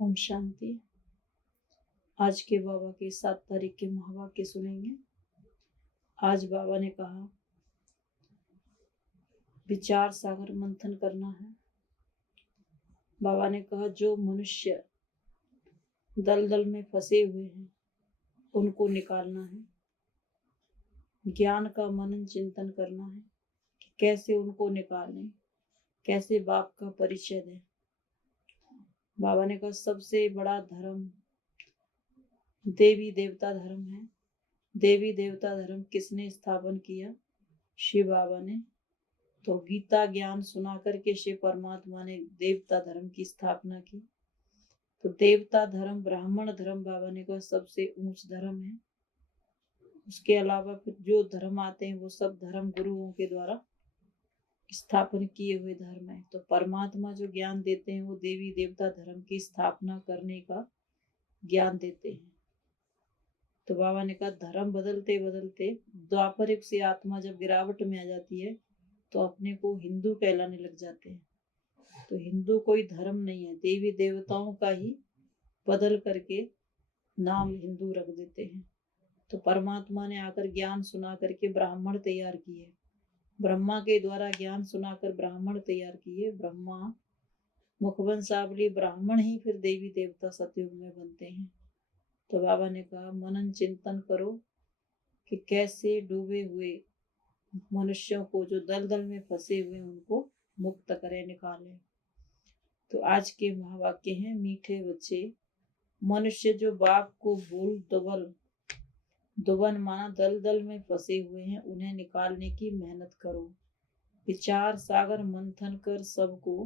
ओम शांति। आज के बाबा के 7 तारीख के महावाक्य सुनेंगे। आज बाबा ने कहा विचार सागर मंथन करना है। बाबा ने कहा जो मनुष्य दलदल में फंसे हुए हैं उनको निकालना है। ज्ञान का मनन चिंतन करना है कि कैसे उनको निकालें, कैसे बाप का परिचय दें। बाबा ने कहा सबसे बड़ा धर्म देवी देवता धर्म है। देवी देवता धर्म किसने स्थापन किया? शिव बाबा ने। तो गीता ज्ञान सुना करके शिव परमात्मा ने देवता धर्म की स्थापना की। तो देवता धर्म ब्राह्मण धर्म बाबा ने कहा सबसे ऊंच धर्म है। उसके अलावा फिर जो धर्म आते हैं वो सब धर्म गुरुओं के द्वारा स्थापन किए हुए धर्म है। तो परमात्मा जो ज्ञान देते हैं वो देवी देवता धर्म की स्थापना करने का ज्ञान देते हैं। तो बाबा ने कहा धर्म बदलते बदलते द्वापर युग से आत्मा जब गिरावट में आ जाती है तो अपने को हिंदू कहलाने लग जाते हैं। तो हिंदू कोई धर्म नहीं है, देवी देवताओं का ही बदल करके नाम हिंदू रख देते हैं। तो परमात्मा ने आकर ज्ञान सुना करके ब्राह्मण तैयार किए। ब्रह्मा के द्वारा ज्ञान सुनाकर ब्राह्मण तैयार किए। ब्रह्मा मुखवंशावली ब्राह्मण ही फिर देवी देवता सतयुग में बनते हैं। तो बाबा ने कहा मनन चिंतन करो कि कैसे डूबे हुए मनुष्यों को जो दलदल में फंसे हुए उनको मुक्त करें, निकालें। तो आज के महावाक्य हैं मीठे बच्चे। मनुष्य जो बाप को भूल दुबन माना दलदल में फंसे हुए हैं उन्हें निकालने की मेहनत करो। विचार सागर मंथन कर सबको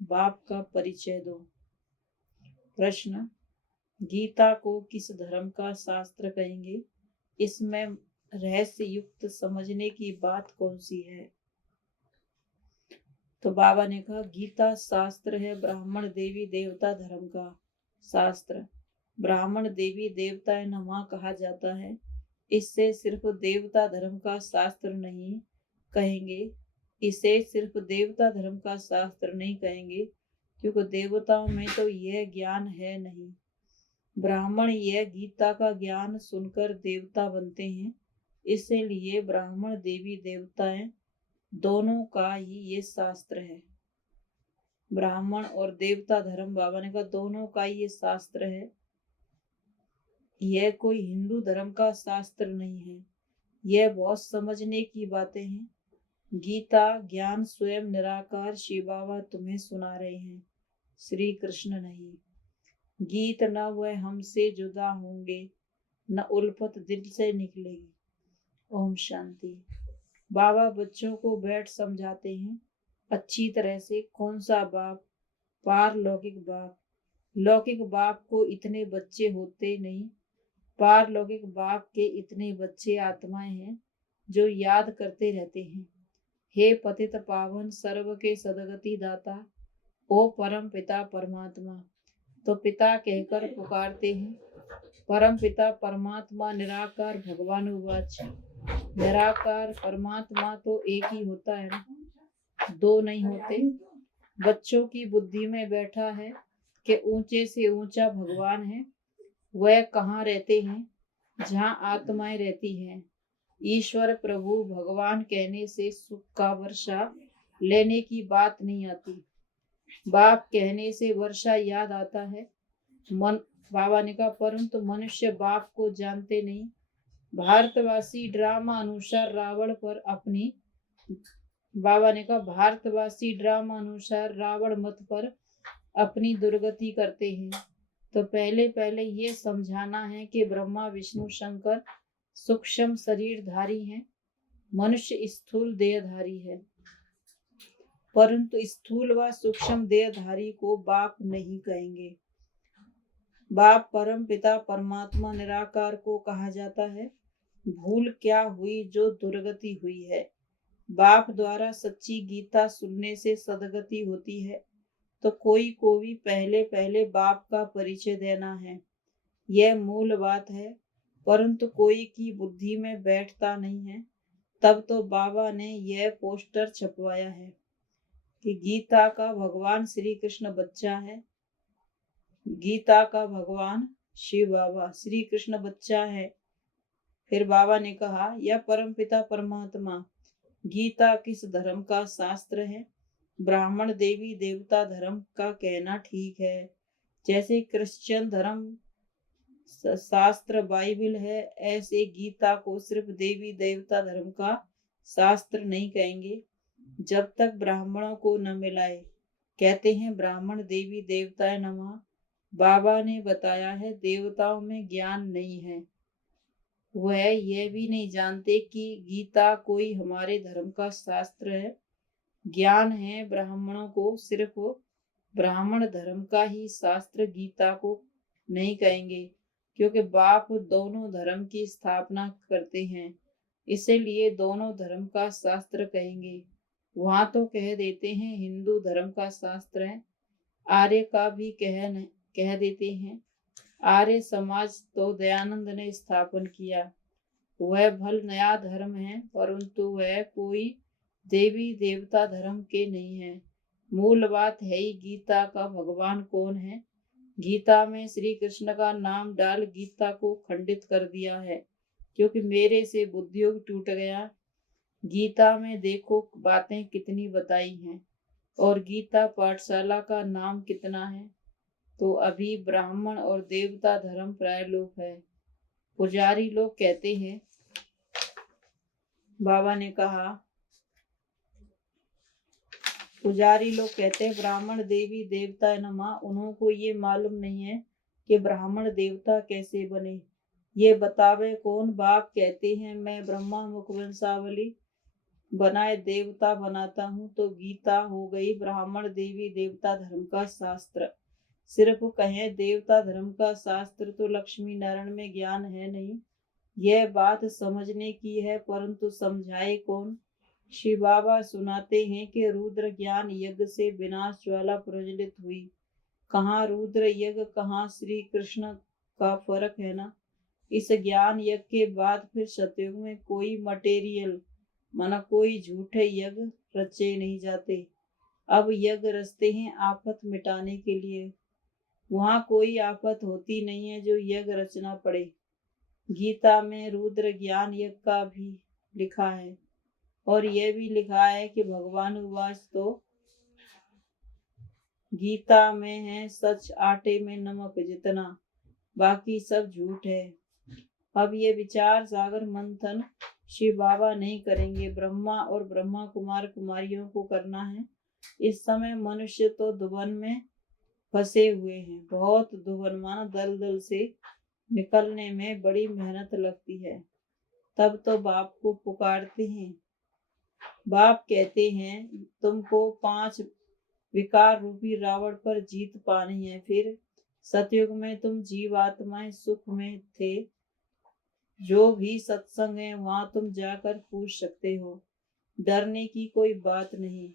बाप का परिचय दो। प्रश्न, गीता को किस धर्म का शास्त्र कहेंगे? इसमें रहस्य युक्त समझने की बात कौन सी है? तो बाबा ने कहा गीता शास्त्र है ब्राह्मण देवी देवता धर्म का शास्त्र। ब्राह्मण देवी देवता नमः कहा जाता है। इससे सिर्फ देवता धर्म का शास्त्र नहीं कहेंगे, इसे सिर्फ देवता धर्म का शास्त्र नहीं कहेंगे क्योंकि देवताओं में तो यह ज्ञान है नहीं। ब्राह्मण यह गीता का ज्ञान सुनकर देवता बनते हैं, इसलिए ब्राह्मण देवी देवताएं दोनों का ही ये शास्त्र है। ब्राह्मण और देवता धर्म बाबा ने कहा दोनों का ही ये शास्त्र है। यह कोई हिंदू धर्म का शास्त्र नहीं है। यह बहुत समझने की बातें हैं। गीता ज्ञान स्वयं निराकार शिव बाबा तुम्हें सुना रहे हैं, श्री कृष्ण नहीं। गीत न वह हमसे जुदा होंगे, न उल्फत दिल से निकलेगी। ओम शांति। बाबा बच्चों को बैठ समझाते हैं अच्छी तरह से। कौन सा बाप? पारलौकिक बाप। लौकिक बाप को इतने बच्चे होते नहीं। पारलौकिक बाप के इतने बच्चे आत्माएं हैं जो याद करते रहते हैं, हे पतित पावन सर्व के सदगति दाता, ओ परम पिता परमात्मा। तो पिता कहकर पुकारते हैं। परम पिता परमात्मा निराकार भगवान उवाच। निराकार परमात्मा तो एक ही होता है ना, दो नहीं होते। बच्चों की बुद्धि में बैठा है कि ऊंचे से ऊंचा भगवान है। वह कहाँ रहते हैं? जहाँ आत्माएं रहती हैं। ईश्वर प्रभु भगवान कहने से सुख का वर्षा लेने की बात नहीं आती। बाप कहने से वर्षा याद आता है। बाबा ने कहा परंतु मनुष्य बाप को जानते नहीं। भारतवासी ड्रामा अनुसार रावण पर अपनी बाबा ने कहा भारतवासी ड्रामा अनुसार रावण मत पर अपनी दुर्गति करते हैं। तो पहले पहले ये समझाना है कि ब्रह्मा विष्णु शंकर सूक्ष्म शरीरधारी हैं, मनुष्य स्थूल देहधारी है। परंतु स्थूल व सूक्ष्म देहधारी को बाप नहीं कहेंगे। बाप परम पिता परमात्मा निराकार को कहा जाता है। भूल क्या हुई जो दुर्गति हुई है? बाप द्वारा सच्ची गीता सुनने से सदगति होती है। तो कोई को भी पहले पहले बाप का परिचय देना है, यह मूल बात है। परंतु कोई की बुद्धि में बैठता नहीं है। तब तो बाबा ने यह पोस्टर छपवाया है कि गीता का भगवान श्री कृष्ण बच्चा है। गीता का भगवान शिव बाबा श्री कृष्ण बच्चा है। फिर बाबा ने कहा, यह परमपिता परमात्मा गीता किस धर्म का शास्त्र है? ब्राह्मण देवी देवता धर्म का कहना ठीक है। जैसे क्रिश्चियन धर्म शास्त्र बाइबल है, ऐसे गीता को सिर्फ देवी देवता धर्म का शास्त्र नहीं कहेंगे जब तक ब्राह्मणों को न मिलाए। कहते हैं ब्राह्मण देवी देवताए नमः। बाबा ने बताया है देवताओं में ज्ञान नहीं है। वह यह भी नहीं जानते कि गीता कोई हमारे धर्म का शास्त्र है। ज्ञान है ब्राह्मणों को सिर्फ ब्राह्मण धर्म का ही शास्त्र गीता को नहीं कहेंगे, क्योंकि बाप दोनों धर्म की स्थापना करते हैं, इसीलिए दोनों धर्म का शास्त्र कहेंगे। वहां तो कह देते हैं हिंदू धर्म का शास्त्र है, आर्य का भी कह देते हैं। आर्य समाज तो दयानंद ने स्थापन किया, वह भल नया धर्म है, परंतु वह कोई देवी देवता धर्म के नहीं है। मूल बात है ही गीता का भगवान कौन है। गीता में श्री कृष्ण का नाम डाल गीता को खंडित कर दिया है, क्योंकि मेरे से बुद्धियोग टूट गया। गीता में देखो बातें कितनी बताई हैं, और गीता पाठशाला का नाम कितना है। तो अभी ब्राह्मण और देवता धर्म प्राय लोप है। पुजारी लोग कहते हैं, बाबा ने कहा, पुजारी लोग कहते हैं ब्राह्मण देवी देवता नमः। उन्हों को ये मालूम नहीं है कि ब्राह्मण देवता कैसे बने, ये बतावे कौन। बाप कहते हैं मैं ब्रह्मा मुख वंशावली बनाए देवता बनाता हूँ। तो गीता हो गई ब्राह्मण देवी देवता धर्म का शास्त्र। सिर्फ कहें देवता धर्म का शास्त्र तो लक्ष्मी नारायण में ज्ञान है नहीं। यह बात समझने की है, परंतु समझाए कौन। शिव बाबा सुनाते हैं कि रुद्र ज्ञान यज्ञ से विनाश ज्वाला प्रज्वलित हुई। कहाँ रुद्र यज्ञ कहाँ श्री कृष्ण का फर्क है ना। इस ज्ञान यज्ञ के बाद फिर सतयुग में कोई मटेरियल माना कोई झूठे यज्ञ रचे नहीं जाते। अब यज्ञ रचते हैं आफत मिटाने के लिए। वहाँ कोई आफत होती नहीं है जो यज्ञ रचना पड़े। गीता में रुद्र ज्ञान यज्ञ का भी लिखा है, और यह भी लिखा है कि भगवान उवाच तो गीता में है सच आटे में नमक जितना, बाकी सब झूठ है। अब ये विचार सागर मंथन शिव बाबा नहीं करेंगे, ब्रह्मा और ब्रह्मा कुमार कुमारियों को करना है। इस समय मनुष्य तो धुवन में फंसे हुए हैं। बहुत धुवन माना दलदल से निकलने में बड़ी मेहनत लगती है। तब तो बाप को पुकारते हैं। बाप कहते हैं तुमको 5 विकार रूपी रावण पर जीत पानी है। फिर सतयुग में तुम जीवात्माएं सुख में थे। जो भी सत्संग है वहां तुम जाकर पूछ सकते हो। डरने की कोई बात नहीं।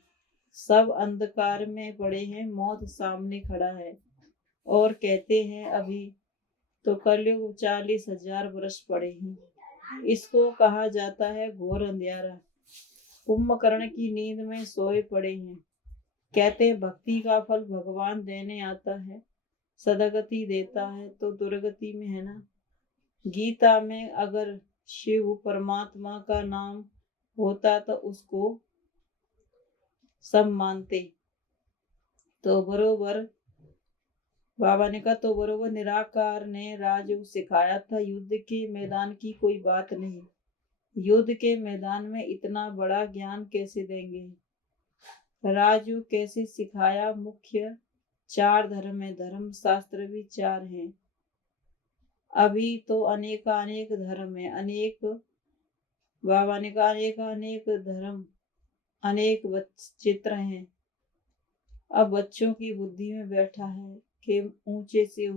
सब अंधकार में पड़े हैं, मौत सामने खड़ा है। और कहते हैं अभी तो कलयुग 40,000 वर्ष पड़े हैं। इसको कहा जाता है घोर अंधियारा। कुंभकर्ण की नींद में सोए पड़े हैं। कहते हैं भक्ति का फल भगवान देने आता है, सदगति देता है तो दुर्गति में है ना। गीता में अगर शिव परमात्मा का नाम होता तो उसको सब मानते। तो बरोबर बाबा ने कहा, तो बरोबर निराकार ने राजयोग सिखाया था। युद्ध के मैदान की कोई बात नहीं। युद्ध के मैदान में इतना बड़ा ज्ञान कैसे देंगे। राजयोग कैसे सिखाया। मुख्य 4 धर्म है, धर्म शास्त्र भी 4 हैं। अभी तो अनेक धर्म है, अनेक बाबा ने कहा अनेक धर्म, अनेक चित्र हैं। अब बच्चों की बुद्धि में बैठा है कि ऊंचे से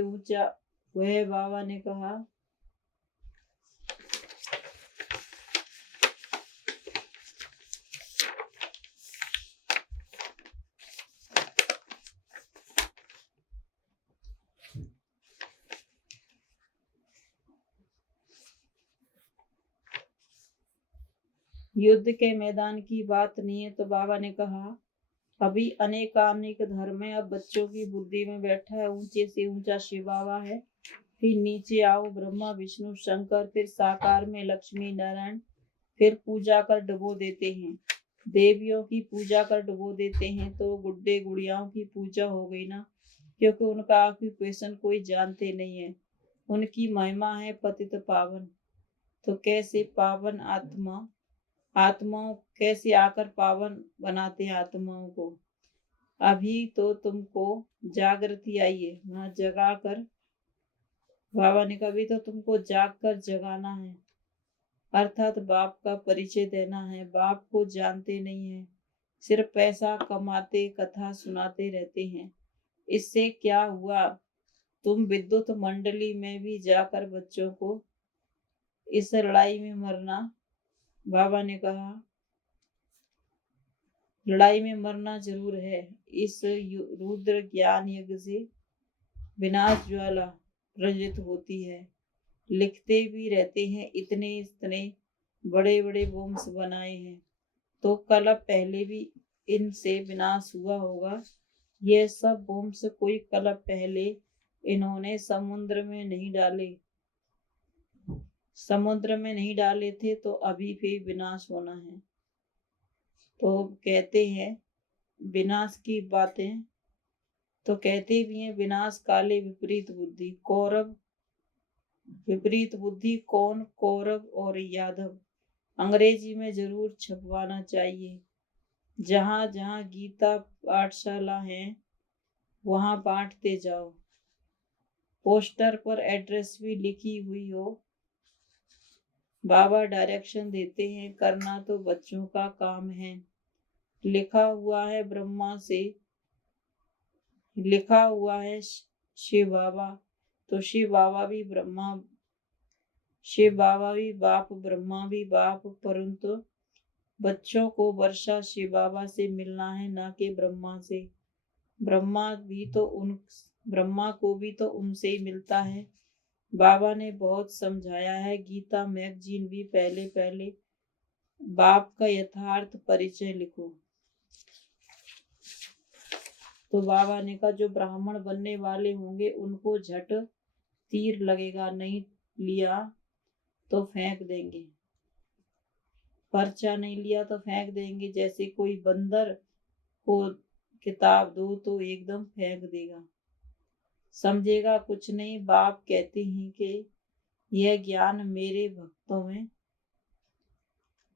ऊंचा वह बाबा ने कहा युद्ध के मैदान की बात नहीं है। तो बाबा ने कहा अभी अनेकानेक धर्म है, अब बच्चों की बुद्धि में बैठा है ऊंचे से ऊंचा शिव बाबा है। फिर नीचे आओ ब्रह्मा विष्णु शंकर, फिर साकार में लक्ष्मी नारायण, फिर पूजा कर डुबो देते हैं। देवियों की पूजा कर डुबो देते हैं तो गुड्डे गुड़ियाओं की पूजा हो गई ना, क्योंकि उनका ऑक्यूपेशन कोई जानते नहीं है। उनकी महिमा है पतित पावन। तो कैसे पावन आत्माओं कैसे आकर पावन बनाते हैं आत्माओं को। अभी तो तुमको जागृति आई है, वहां जगा कर, बाबा ने कभी तो तुमको जाग कर जगाना है, अर्थात बाप का परिचय देना है। बाप को जानते नहीं है, सिर्फ पैसा कमाते कथा सुनाते रहते हैं। इससे क्या हुआ, तुम विद्युत मंडली में भी जाकर बच्चों को इस लड़ाई में मरना, बाबा ने कहा लड़ाई में मरना जरूर है। इस रुद्र ज्ञान यज्ञ से विनाश ज्वाला प्रज्वलित होती है। लिखते भी रहते हैं, इतने इतने बड़े बड़े बॉम्ब्स बनाए हैं, तो कल पहले भी इनसे विनाश हुआ होगा। ये सब बॉम्ब्स कोई कल पहले इन्होंने समुद्र में नहीं डाले थे, तो अभी भी विनाश होना है। तो कहते हैं विनाश की बातें, तो कहते भी हैं विनाश काले विपरीत बुद्धि। विपरीत बुद्धि कौन, कौरव और यादव। अंग्रेजी में जरूर छपवाना चाहिए। जहां जहां गीता पाठशाला है वहां बांटते जाओ। पोस्टर पर एड्रेस भी लिखी हुई हो। बाबा डायरेक्शन देते हैं, करना तो बच्चों का काम है। लिखा हुआ है ब्रह्मा से, लिखा हुआ है शिव बाबा, तो शिव बाबा भी बाप, ब्रह्मा भी बाप, परंतु बच्चों को वर्षा शिव बाबा से मिलना है, ना कि ब्रह्मा से। ब्रह्मा को भी तो उनसे ही मिलता है। बाबा ने बहुत समझाया है, गीता मैगजीन भी पहले पहले बाप का यथार्थ परिचय लिखो। तो बाबा ने कहा जो ब्राह्मण बनने वाले होंगे उनको झट तीर लगेगा, नहीं लिया तो फेंक देंगे, पर्चा नहीं लिया तो फेंक देंगे। जैसे कोई बंदर को किताब दो तो एकदम फेंक देगा, समझेगा कुछ नहीं। बाप कहते हैं कि यह ज्ञान मेरे भक्तों में,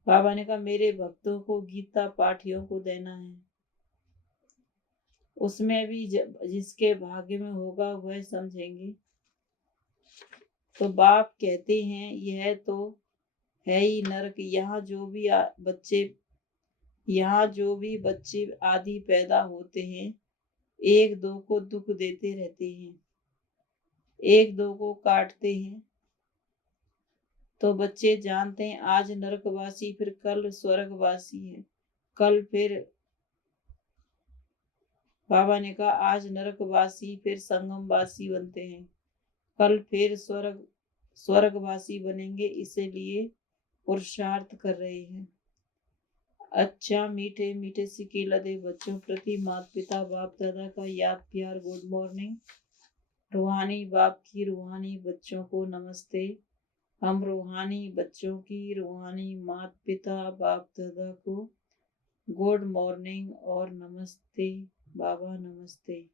बाबा ने कहा मेरे भक्तों को गीता पाठियों को देना है। उसमें भी जिसके भाग्य में होगा वह समझेंगे। तो बाप कहते हैं यह तो है ही नरक। यहाँ जो भी बच्चे आदि पैदा होते हैं, एक दो को दुख देते रहते हैं, एक दो को काटते हैं। तो बच्चे जानते हैं आज नरकवासी फिर कल स्वर्गवासी है, कल फिर बाबा ने कहा आज नरकवासी फिर संगमवासी बनते हैं, कल फिर स्वर्गवासी बनेंगे, इसीलिए पुरुषार्थ कर रहे हैं। अच्छा मीठे मीठे सिके लदे बच्चों प्रति माता पिता बाप दादा का याद प्यार, गुड मॉर्निंग। रूहानी बाप की रूहानी बच्चों को नमस्ते। हम रूहानी बच्चों की रूहानी माता पिता बाप दादा को गुड मॉर्निंग और नमस्ते। बाबा नमस्ते।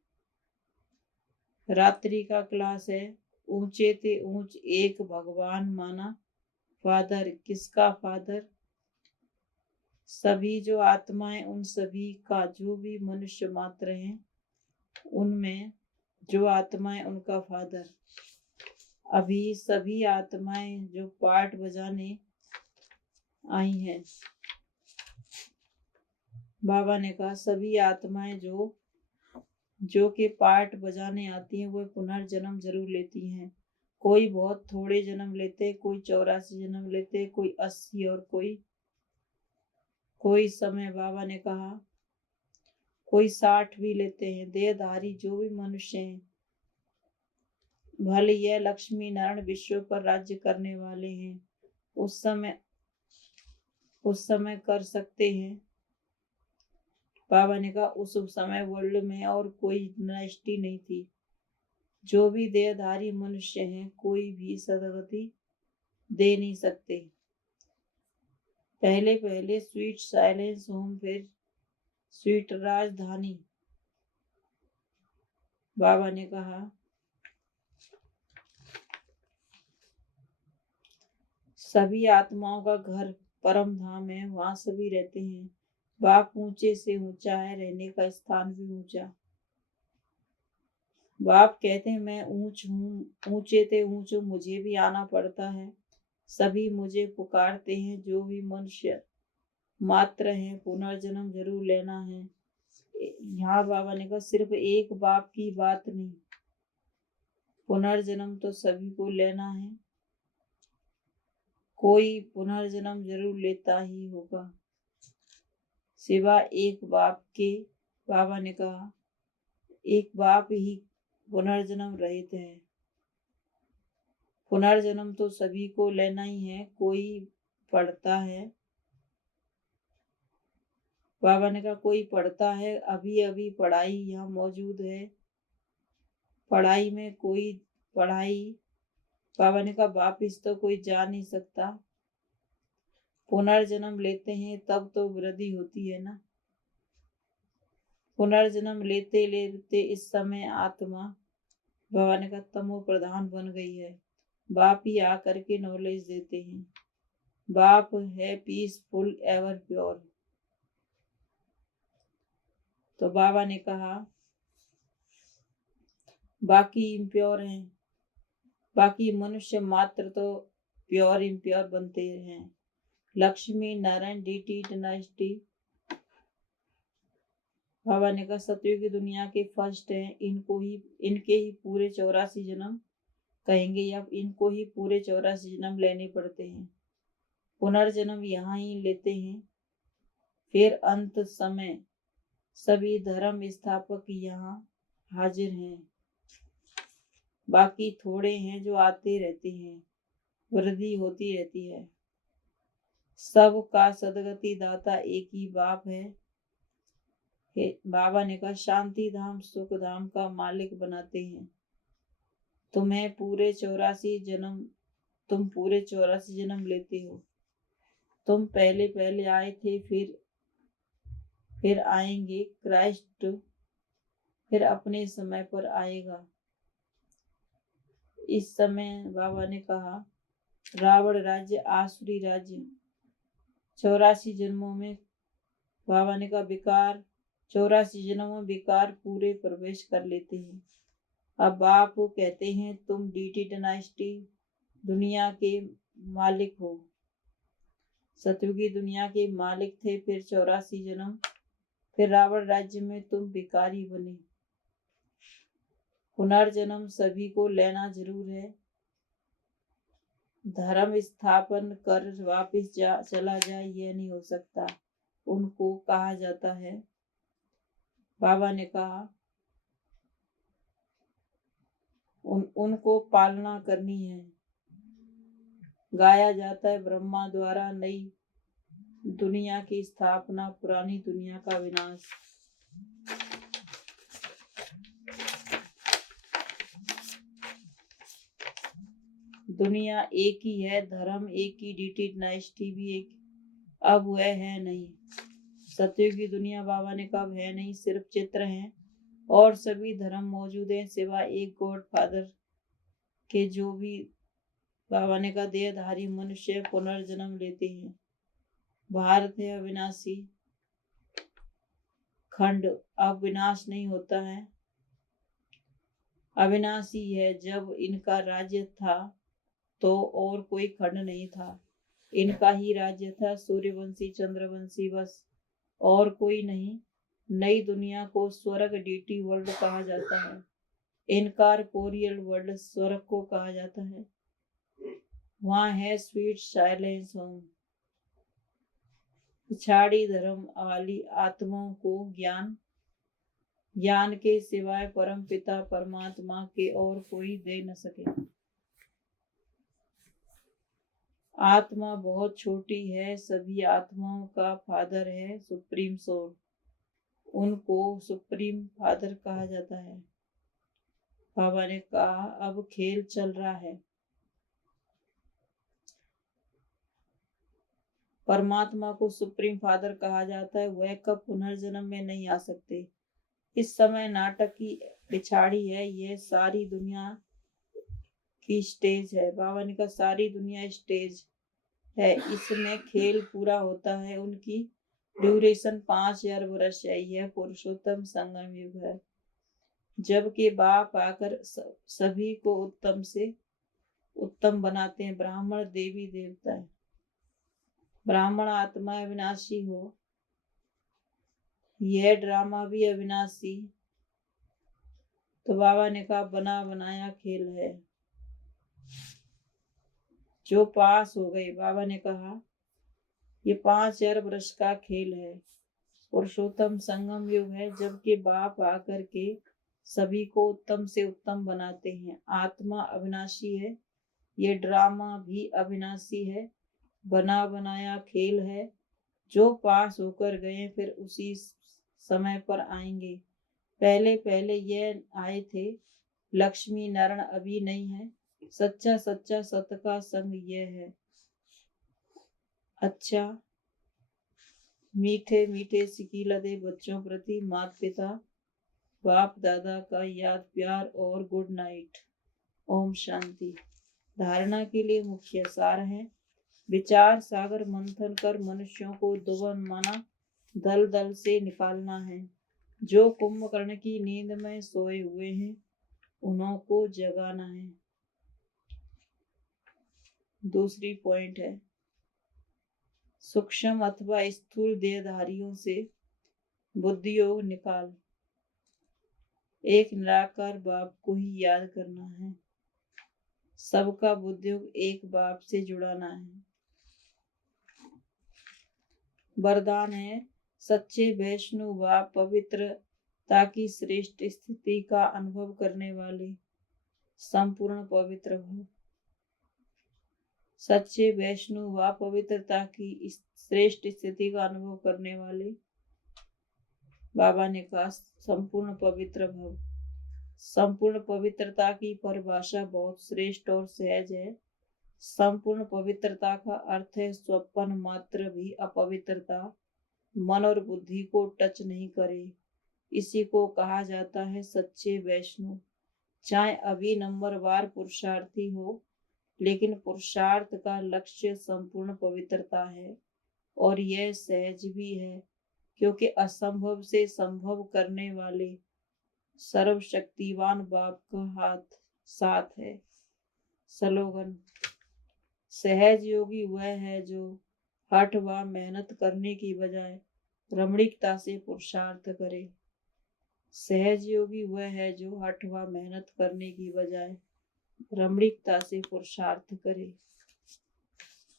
रात्रि का क्लास है। ऊंचे ते ऊंच एक भगवान माना फादर। किसका फादर? सभी जो आत्माएं, उन सभी का, जो भी मनुष्य मात्र हैं उनमें जो आत्माएं उनका फादर। अभी सभी आत्माएं जो पाठ बजाने आई हैं, बाबा ने कहा सभी आत्माएं जो के पाठ बजाने आती हैं वो पुनर्जन्म जरूर लेती हैं। कोई बहुत थोड़े जन्म लेते, कोई 84 जन्म लेते, कोई 80 और कोई समय बाबा ने कहा कोई 60 भी लेते हैं। देहधारी जो भी मनुष्य हैं, भले यह लक्ष्मी नारायण विश्व पर राज्य करने वाले हैं, उस समय कर सकते हैं, बाबा ने कहा उस समय वर्ल्ड में और कोई डायनेस्टी नहीं थी। जो भी देहधारी मनुष्य हैं कोई भी सदगति दे नहीं सकते। पहले पहले स्वीट साइलेंस होम, फिर स्वीट राजधानी। बाबा ने कहा सभी आत्माओं का घर परम धाम है, वहां सभी रहते हैं। बाप ऊंचे से ऊंचा है, रहने का स्थान भी ऊंचा। बाप कहते हैं मैं ऊंच हूँ, ऊंचे ते ऊंच हूँ, मुझे भी आना पड़ता है। सभी मुझे पुकारते हैं, जो भी मनुष्य मात्र हैं, पुनर्जन्म जरूर लेना है। यहाँ बाबा ने कहा सिर्फ एक बाप की बात नहीं, पुनर्जन्म तो सभी को लेना है। कोई पुनर्जन्म जरूर लेता ही होगा, सिवा एक बाप के। बाबा ने कहा एक बाप ही पुनर्जन्म रहित है। पुनर्जन्म तो सभी को लेना ही है। कोई पढ़ता है, बाबा ने कहा कोई पढ़ता है, अभी अभी पढ़ाई यहाँ मौजूद है। पढ़ाई में कोई पढ़ाई, बाबा ने कहा वापिस तो कोई जा नहीं सकता। पुनर्जन्म लेते हैं तब तो वृद्धि होती है ना। पुनर्जन्म लेते लेते इस समय आत्मा, बाबा ने कहा तमो प्रधान बन गई है। बाप ही आकर के नॉलेज देते हैं। बाप है पीसफुल एवर प्योर। तो बाबा ने कहा बाकी इम्प्योर हैं, बाकी मनुष्य मात्र तो प्योर इम्प्योर बनते हैं। लक्ष्मी नारायण डीटी डायनेस्टी, बाबा ने कहा सतयुग की दुनिया के फर्स्ट हैं, इनके ही पूरे 84 जन्म कहेंगे, या इनको ही पूरे 84 जन्म लेने पड़ते हैं। पुनर्जन्म यहाँ ही लेते हैं। फिर अंत समय सभी धर्म स्थापक यहाँ हाजिर हैं। बाकी थोड़े हैं जो आते रहते हैं, वृद्धि होती रहती है। सबका सदगति दाता एक ही बाप है। बाबा ने कहा शांति धाम सुख धाम का मालिक बनाते हैं। तुम पूरे 84 जन्म लेते हो। तुम पहले पहले आए थे, फिर आएंगे। क्राइस्ट फिर अपने समय पर आएगा। इस समय बाबा ने कहा रावण राज्य आसुरी राज्य 84 जन्मों में, बाबा ने कहा विकार 84 जन्मों में विकार पूरे प्रवेश कर लेते हैं। अब बाप कहते हैं तुम डीटी डायनेस्टी दुनिया के मालिक हो। सतयुगी दुनिया के मालिक थे, फिर 84 जन्म, फिर रावण राज्य में तुम भिखारी बने। पुनर्जन्म सभी को लेना जरूर है। धर्म स्थापन कर वापिस चला जाए यह नहीं हो सकता। उनको कहा जाता है, बाबा ने कहा उनको पालना करनी है। गाया जाता है ब्रह्मा द्वारा नई दुनिया की स्थापना, पुरानी दुनिया का विनाश। दुनिया एक ही है, धर्म एक ही, डीटी डायनेस्टी भी एक। अब वह है नहीं। सतयुग की दुनिया बाबा ने कब है नहीं, सिर्फ चित्र हैं और सभी धर्म मौजूद हैं सिवा एक गॉड फादर के। जो भी बाबा ने कहा देहधारी मनुष्य पुनर्जन्म लेते हैं। भारत है अविनाशी खंड, अब विनाश नहीं होता है, अविनाशी है। जब इनका राज्य था तो और कोई खंड नहीं था, इनका ही राज्य था, सूर्यवंशी चंद्रवंशी बस, और कोई नहीं। नई दुनिया को स्वर्ग डीटी वर्ल्ड कहा जाता है। इनकॉर्पोरियल वर्ल्ड स्वर्ग को कहा जाता है। वहां है स्वीट साइलेंस होम। पिछाड़ी धर्म वाली आत्माओं को ज्ञान के सिवाय परम पिता परमात्मा के और कोई दे न सके। आत्मा बहुत छोटी है, सभी आत्माओं का फादर है सुप्रीम सोल। उनको सुप्रीम फादर कहा जाता है। बाबा ने कहा अब खेल चल रहा है। परमात्मा को सुप्रीम फादर कहा जाता है, वह कब पुनर्जन्म में नहीं आ सकते। इस समय नाटक की पिछाड़ी है, यह सारी दुनिया की स्टेज है। बाबा ने कहा सारी दुनिया स्टेज है, इसमें खेल पूरा होता है। उनकी ड्यूरेशन 5000 वर्ष है। यह पुरुषोत्तम संगम युग है, जबकि बाप आकर सभी को उत्तम से उत्तम बनाते हैं। ब्राह्मण देवी देवता है, ब्राह्मण आत्मा अविनाशी हो। यह ड्रामा भी अविनाशी। तो बाबा ने कहा बना बनाया खेल है। जो पास हो गए, बाबा ने कहा ये 5000 वर्ष का खेल है। पुरुषोत्तम संगम युग है, जबकि बाप आकर के सभी को उत्तम से उत्तम बनाते हैं। आत्मा अविनाशी है, ये ड्रामा भी अविनाशी है। बना बनाया खेल है। जो पास होकर गए फिर उसी समय पर आएंगे। पहले पहले यह आए थे। लक्ष्मी नारायण अभी नहीं है। सच्चा सच्चा सत्य का संग यह है। अच्छा मीठे मीठे सिकीला दे बच्चों प्रति माता पिता बाप दादा का याद प्यार और गुड नाइट। ओम शांति। धारणा के लिए मुख्य सार है। विचार सागर मंथन कर मनुष्यों को दुवन माना दल दल से निकालना है। जो कुंभकर्ण की नींद में सोए हुए हैं उन्हों को जगाना है। दूसरी पॉइंट है, सूक्ष्म अथवा स्थूल देहधारियों से बुद्धि योग निकाल। एक निराकार बाप को ही याद करना है। सबका बुद्धि योग एक बाप से जुड़ाना है। वरदान है, सच्चे वैष्णव व पवित्रता की श्रेष्ठ स्थिति का अनुभव करने वाले संपूर्ण पवित्र हो। सच्चे वैष्णव व पवित्रता की श्रेष्ठ स्थिति का अनुभव करने वाले, बाबा ने कहा संपूर्ण पवित्र भव। संपूर्ण पवित्रता की परिभाषा बहुत श्रेष्ठ और सहज है। संपूर्ण पवित्रता का अर्थ है स्वप्न मात्र भी अपवित्रता मन और बुद्धि को टच नहीं करे। इसी को कहा जाता है सच्चे वैष्णव। चाहे अभी नंबरवार पुरुषार्थी हो, लेकिन पुरुषार्थ का लक्ष्य संपूर्ण पवित्रता है। और यह सहज भी है, क्योंकि असंभव से संभव करने वाले सर्वशक्तिवान बाप का हाथ साथ है। स्लोगन, सहज योगी वह है जो हठ व मेहनत करने की बजाय रमणीकता से पुरुषार्थ करे। सहज योगी वह है जो हठ व मेहनत करने की बजाय रमणीकता से पुरुषार्थ करे।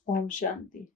ओम शांति।